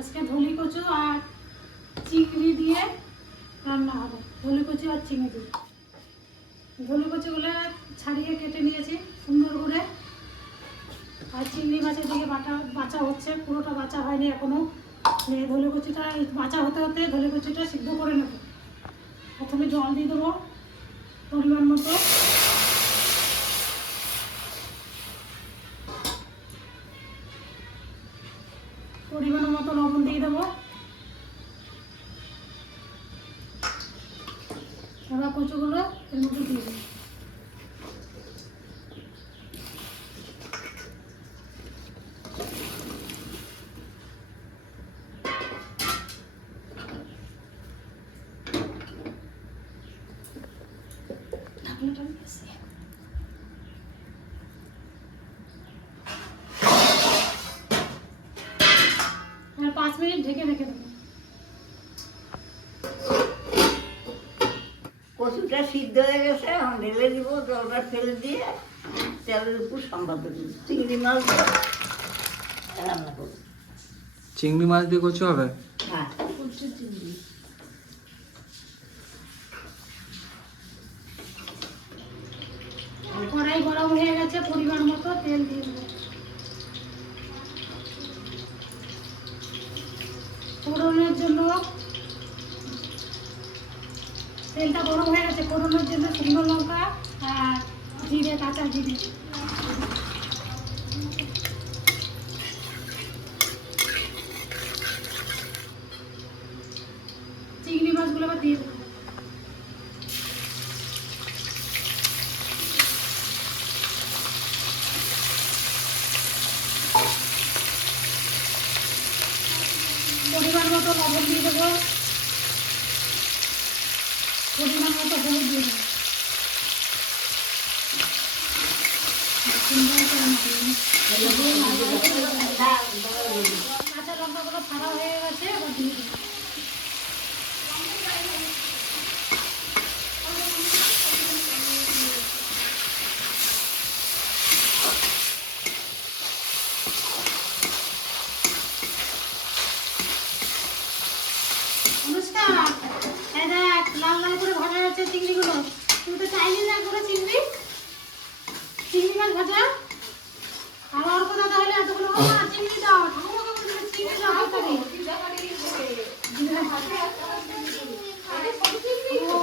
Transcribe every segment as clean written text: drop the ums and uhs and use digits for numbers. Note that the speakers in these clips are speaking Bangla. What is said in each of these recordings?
আজকে ধলি কচু আর চিংড়ি দিয়ে রান্না হবে। ধলি কচু আর চিংড়ি দিয়ে। ধলি কচুগুলো ছাড়িয়ে কেটে নিয়েছি সুন্দর করে। আর চিংড়ি মাছের দিকে বাঁচা হচ্ছে, পুরোটা বাঁচা হয়নি এখনো। ধলি কচুটা বাঁচা হতে হতে ধলি কচুটা সিদ্ধ করে নেব। প্রথমে জল দিয়ে দেবো পরিমাণ মতো। পরিমাণ মতো লবণ দিয়ে দেবো। এবার কচুগুলো এর মধ্যে দিয়ে দেবো। আর 5 মিনিট ঢেকে রেখে দেবো। কচুটা সিদ্ধ হয়ে গেছে, এখন ঢেলে দিব। জলটা ফেলে দিয়ে তেলের উপর সম্বাদ দেবো। চিংড়ি মাছ রান্না করবো। চিংড়ি মাছ দিয়ে কচু হবে? হ্যাঁ, কচু চিংড়ি। কড়াই গরম হয়ে গেছে, পরিমাণ মতো তেল দিয়ে দেবো। ফোড়নের জন্য তেলটা গরম হয়ে গেছে। ফোড়নের জন্য শুকনো লঙ্কা আর জিরে, কাঁচা জিরে। চিংড়ি মাছগুলো আবার দিয়ে দেবো। পরিমাণ মতো লবণ দিয়ে দেবো। পরিমাণ মতো হলুদ দিয়ে দেবো। কাঁচা লঙ্কাগুলো ফাড়া হয়ে গেছে, এবার দিয়ে দেবো। অনুষ্কা, এই দেখ লাল লাল করে ভাজা হচ্ছে চিংড়িগুলো। তুই তো চাইলি না করে চিংড়ি মাছ ভাজা। আর অল্প দাদা হলে এতগুলো চিংড়ি দাও। ঠাকুমাকে বলছিল চিংড়ি দাও তরকারি। ও,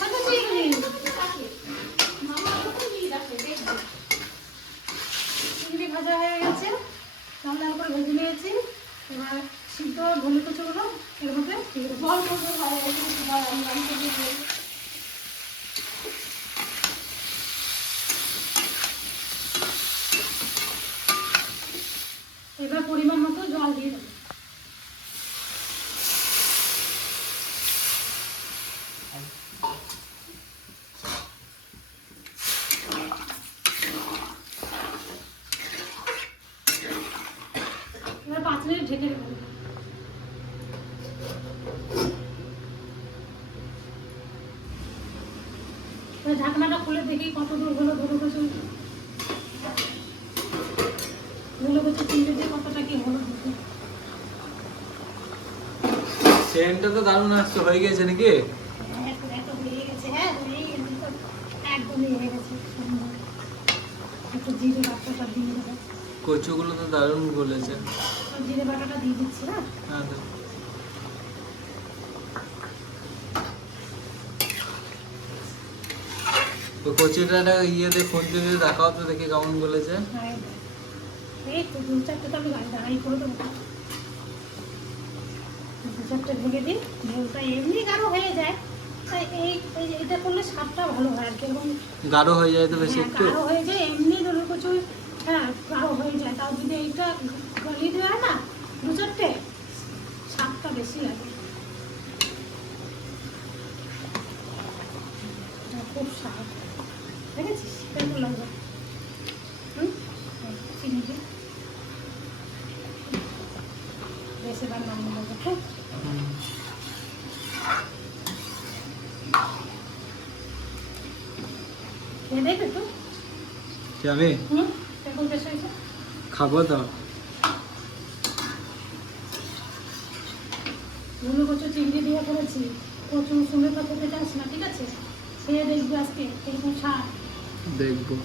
কত চিংড়ি? চিংড়ি ভাজা হয়ে গেছে, লাল লাল করে ভেজে নিয়েছি। এবার সিদ্ধ ধনে কচুগুলো এর মধ্যে দিয়ে দেবো। এবার পরিমাণ মতো জল দিয়ে দেবো। এবার 5 মিনিট ঢেকে দেবো। ঢাকনাটা খুলে দেখি কত দূর হলো ধনে কচু। ধনে কচু চিংড়ি দিয়ে কতটা কি হলো দেখি। সেন্টটা তো দারুণ আসছে। হয়ে গেছে নাকি? হয়ে গেছে। হ্যাঁ, হয়ে গেছে তো, একদমই হয়ে গেছে। একটু জিরে বাটাটা দিয়ে দেবো। কচুগুলো তো দারুণ গলেছে। জিরে বাটাটা দিয়ে দিচ্ছি। না হ্যাঁ, তো কচুটা ইয়েতে খুঁজতে দিয়ে দেখাও তো দেখি কেমন গলেছে। এই তো 2-4টে তো আমি দাঁড়াই করে দেবো। 2-4টে ভেঙে দিই। ঝোলটা এমনি গাঢ় হয়ে যায়, তাই এটা করলে স্বাদটা ভালো হয় আর কি। এবং গাঢ় হয়ে যায় তো বেশি একটু। গাঢ় হয়ে যায় এমনি ধনে কচু। হ্যাঁ, গাঢ় হয়ে যায়। তাও যদি এইটা গলিয়ে দেওয়া হয় না 2-4টে, স্বাদটা বেশি লাগে। খুব স্বাদ, দেখেছিস কেমন লাগবে? চিনি দিয়ে বেশি রান্না লাগবে। হ্যাঁ, খেয়ে দেখবে তো। আমি কেমন বেশ হয়েছে? খাবো তো। ধুলো কচু চিংড়ি দিয়ে করেছি। কচুর সঙ্গে তো খেতে চাস না, ঠিক আছে? খেয়ে দেখবি আজকে এরকম স্বাদ। দেখবো।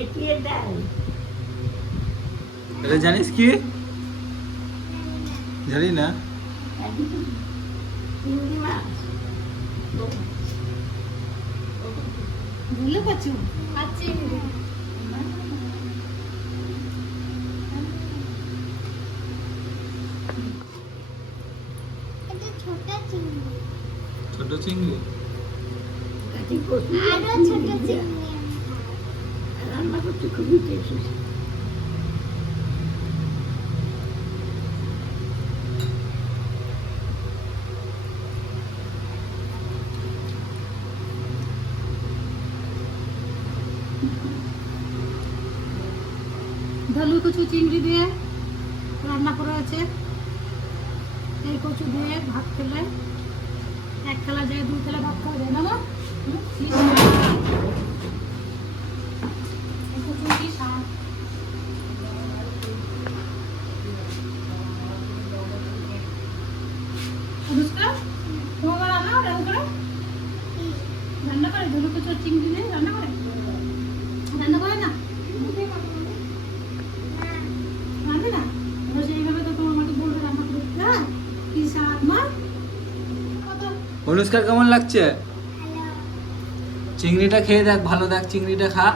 এটিয়ে ডাল এটা জানিস কি? জানি না। চিংড়ি মাছ ধুলো কচু আর চিংড়ি। এটা ছোট চিংড়ি, ছোট চিংড়ি। কাটি কচু আরো ছোট চিংড়ি রান্না করতে খুবই টেস্টি। ধলু কচু চিংড়ি দিয়ে রান্না করা হয়েছে। এই কচু দিয়ে ভাত খেলে এক থালা যায়, দুই থালা ভাত খাওয়া যায় না গো? কি স্বাদ! এই কচুর কি স্বাদ! অনুষ্কা, তোমার রান্না করে রান্না করে ধলু কচু আর চিংড়ি দিয়ে রান্না করে না? রান্না না? অবশ্য এইভাবে তো তোমার আমাকে বলবে রান্না করতে। হ্যাঁ, কি স্বাদ মা! কত অনুষ্কা কেমন লাগছে? হ্যালো চিংড়িটা খেয়ে দেখ, ভালো দেখ, চিংড়িটা খা।